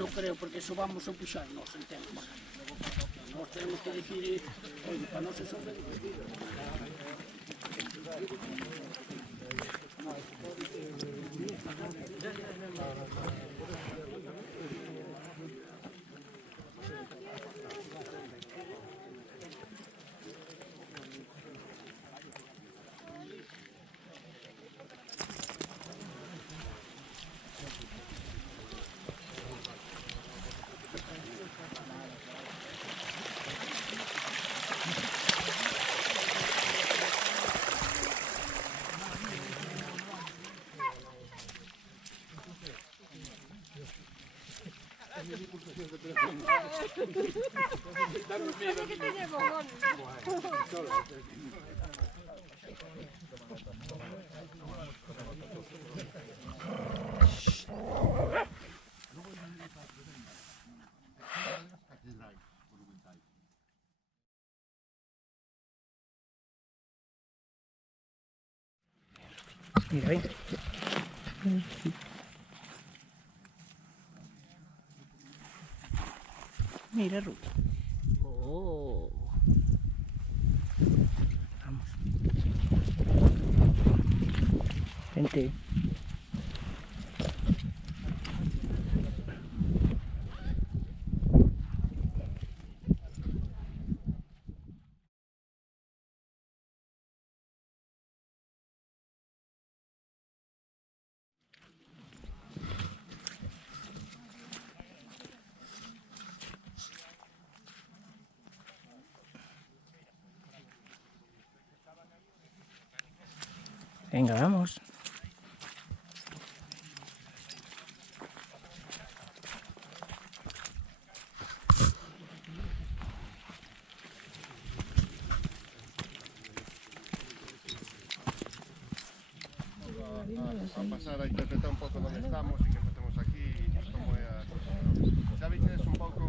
Non creo, porque eso vamos a puxar nós, entendo. Nós tenemos que dicir, oye, para nós eso é difícil. Mira ahí. Mira, Ruth. Oh. Vamos. Vente. Venga, vamos. A pasar a interpretar un pouco onde estamos e que empecemos aquí e como é a... Xa viches un pouco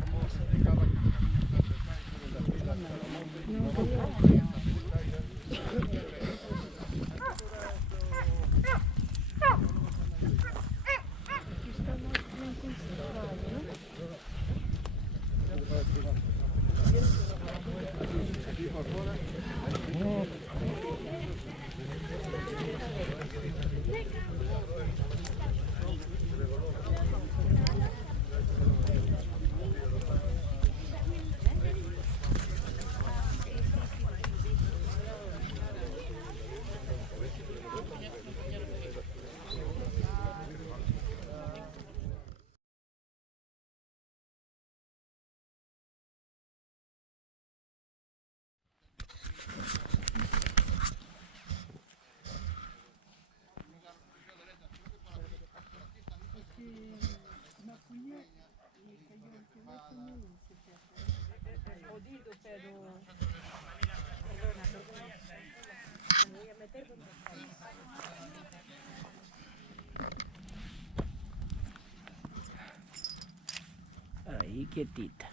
como se explicaba que os camiños transversais sobre as filas para o monte e o monte Ahí quietita.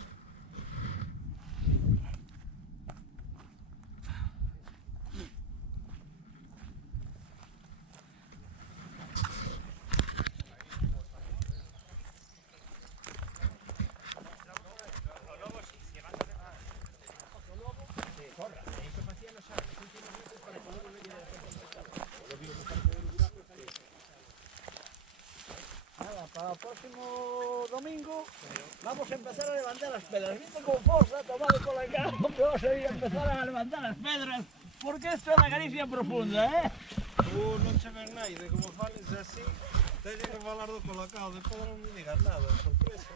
Para el próximo domingo vamos a empezar a levantar las pedras. ¿Viste con fuerza tomado con la cara? Vamos a empezar a levantar las pedras Porque esto é na Galicia profunda, Non che ven naide, como fales así, teñe que falar do colocado, despois non me digas nada, sorpresa.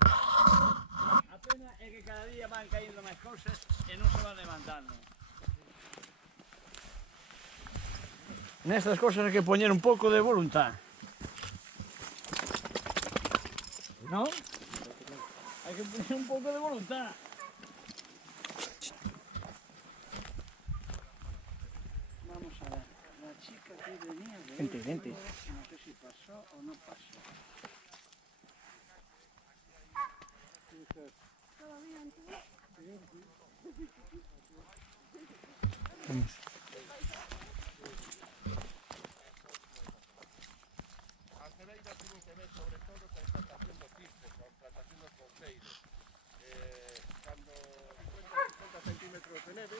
A pena é que cada día van caindo máis cousas e non se van levantando. Nestas cousas hai que poñer un pouco de voluntad. ¿No? Hay que poner un poco de voluntad. Vamos a ver. La chica que venía de Vente. no sé si pasó o no pasó. Vamos. A cereira tiene que ver sobre todo con plantación dos cisnes, con plantación dos conceiros. Cando 50 centímetros de neve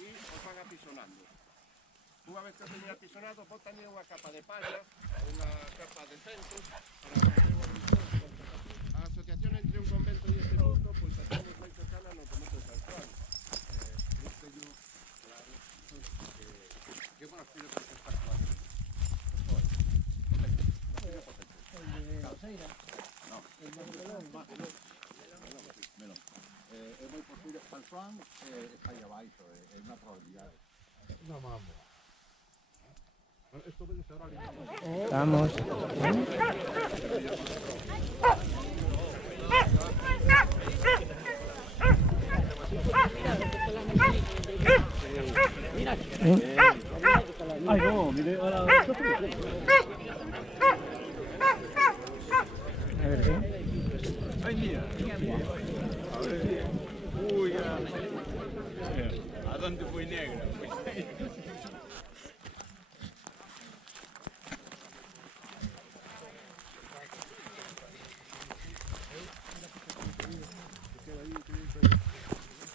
e os van apisonando. Unha vez que os teñen apisonado, botan unha capa de palla, unha capa de centros, para que o horizonte. A asociación entre un convento e este mundo, pois a temos moi cercana no convento de San Juan. Teño, claro, que monasterio que se está jugando. É moi posible, San Juan está aí abaixo, é unha probabilidade. Vamos. Ay, no, mire, ahora... A ver, ¿sí? Ay, mira. Uy, ¿a dónde fue negra?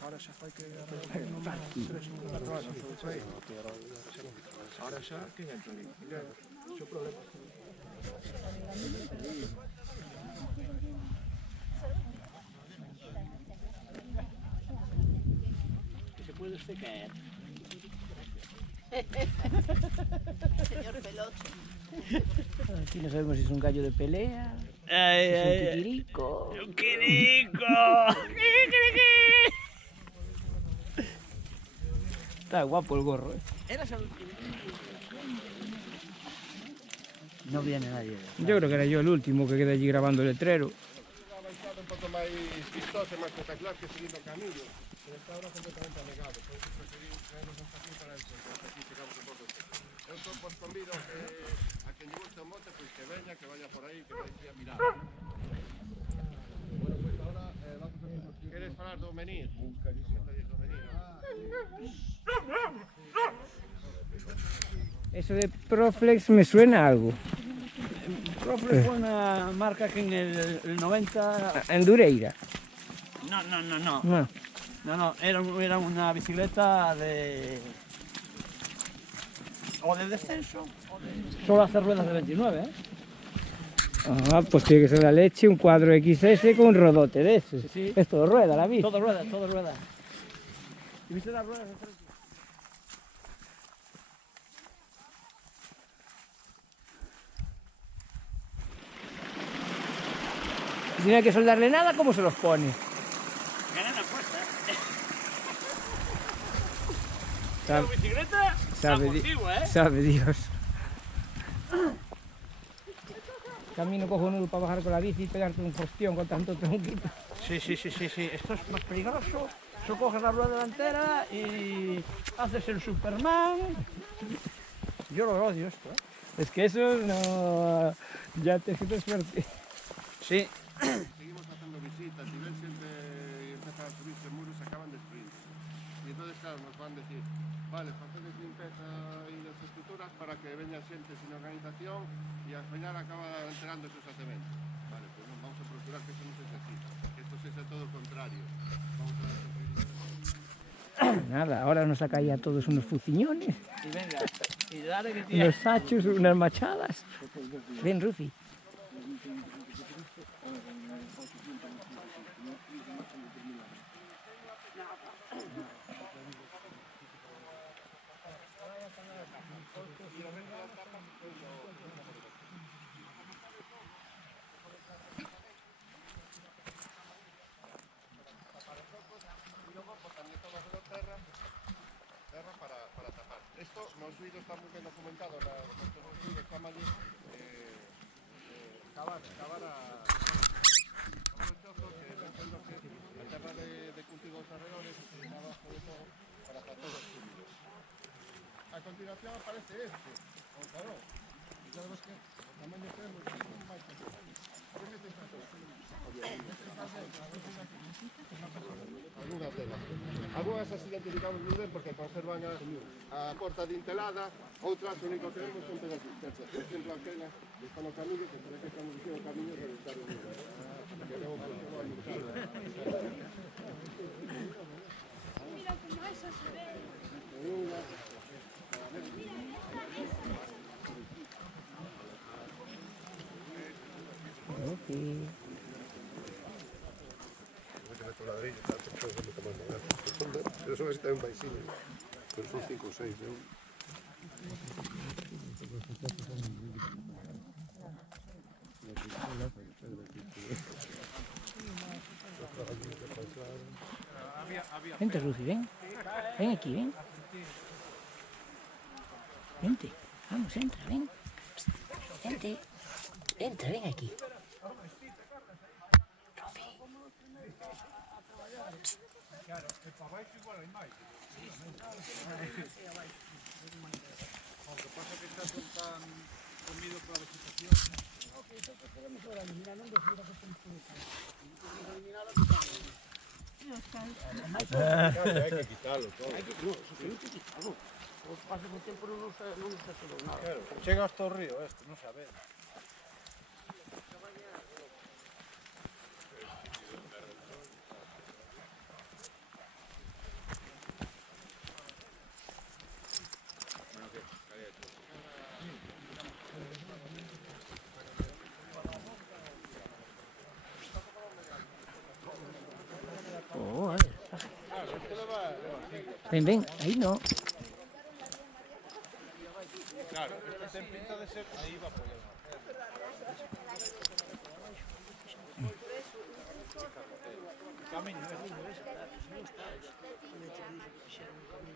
Ahora xa fai que non máis 3 4 anos ou sei. Ahora xa, quen é que ninguén. Xo problema. Se puede usted caer. Señor Peloche. Aquí no sabemos si es un gallo de pelea, si es un kikirico. ¡Quirico! Está guapo el gorro, ¿eh? No viene nadie. Yo creo que era yo el último que queda allí grabando el letrero. Avanzado un pouco máis vistoso e máis espectacular que seguindo o camiño, pero está ahora completamente anegado, por isso preferí traernos hasta aquí para eso, hasta aquí chegamos un pouco. Eu vos convido a quen lle guste o monte, pois que veña, que vaya por aí, que vai a mirar. Bueno, pois ahora vamos a ver. Queres falar do menir? Do menir. Eso de Proflex me suena a algo. Profle fue una marca que en el 90... En Dureira. No. No. No, era una bicicleta de... O de descenso, o de... Solo hace ruedas de 29, ¿eh? Ah, pues tiene que ser la leche, un cuadro XS con un rodote de esos. Sí. Es todo rueda, la bici. Todo rueda. ¿Y viste las ruedas de frente? Si no hay que soldarle nada, ¿cómo se los pone? Ganan la puesta, ¿eh? Sabe- La bicicleta sabe amortigua, ¿eh? Sabe Dios. Camino cojonudo para bajar con la bici y pegarte un fostión con tanto tronquito. Sí. Esto es más peligroso. Tú coges la rueda delantera y haces el Superman. Yo lo odio esto, ¿eh? Es que eso no... Ya te sientes fuerte. Sí. Seguimos facendo visitas e ven xente e empezan a subirse muros e acaban destruídos. E entonces, claro, nos van decir, vale, facedes limpeza e das estruturas para que veña xente sin organización e ao final acaba enterando esos acementos. Vale, pues non, vamos a procurar que eso non sexa así, que esto sexa todo o contrario. Vamos a ver. Nada, ahora nos saca ya todos unos fuciñones, Y venga, y dale que tiene. unos sachos, unas machadas. Ven, Rufi. los vídeos está muy bien documentado, los vídeos están allí, cavar el chozo, que entiendo que la tierra de cultivos alrededores se utilizaba sobre todo para tratar los cultivos. A continuación aparece este, claro, y ya ves que el tamaño que es muy algunas as identificamos moi ben porque conservan a porta dintelada, outras o único que vemos son pedazos. Por exemplo, aquela que está no camiño, que parece que estamos dicindo o camiño de estar en Mira. Que luego por que vai luchar. Mira como eso se ve. Pero son así tamén baixinhos, pero son 5 ou 6, Vente, Ruci, ven. Ven aquí, ven. Vente. Vamos, entra, ven. Psst, vente. Entra, ven aquí. Rufi. Psst. Hay que quitarlo todo. O que pasa co tempo non nos axudou nada. Claro, chega hasta o río esto, non sabes. Oh, a ver. Ven, ven, ahí no. Claro, este ten pinta de ser aí va poder. Camiño,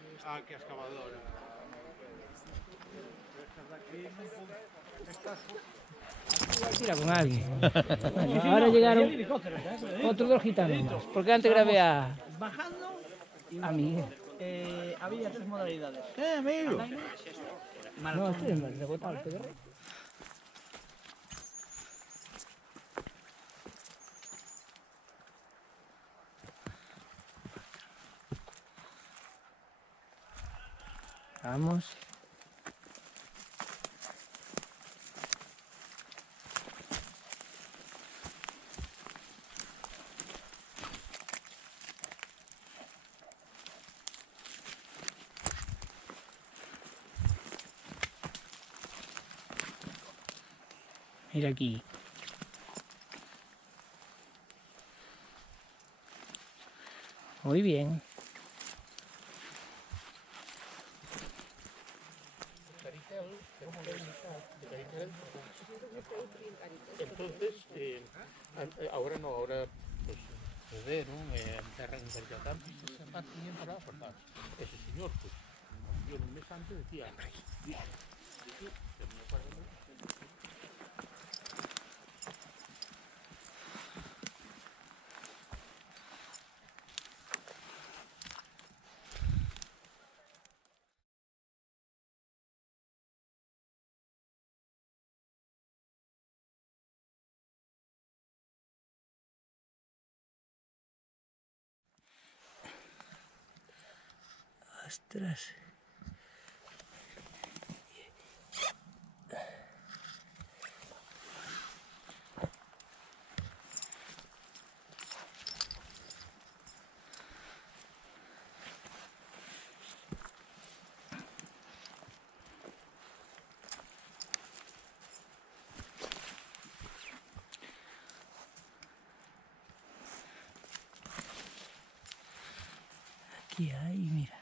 que a excavadora. Tira con alguien. Bueno, ahora llegaron otros dos gitanos más, porque antes grabé a Miguel. Había 3 modalidades. Amigo? No, este es el rebotado, el pedorro. Vamos. Mira aquí. Muy bien. Entonces, ahora no, ahora pues cederon en terra en Bergatán, pues se mantiñen para aportar. Ese señor, pues, yo un mes antes decía, Ostras. Aquí hay, mira.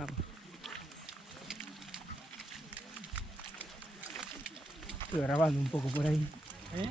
Vamos. Estoy grabando un poco por ahí. ¿Eh?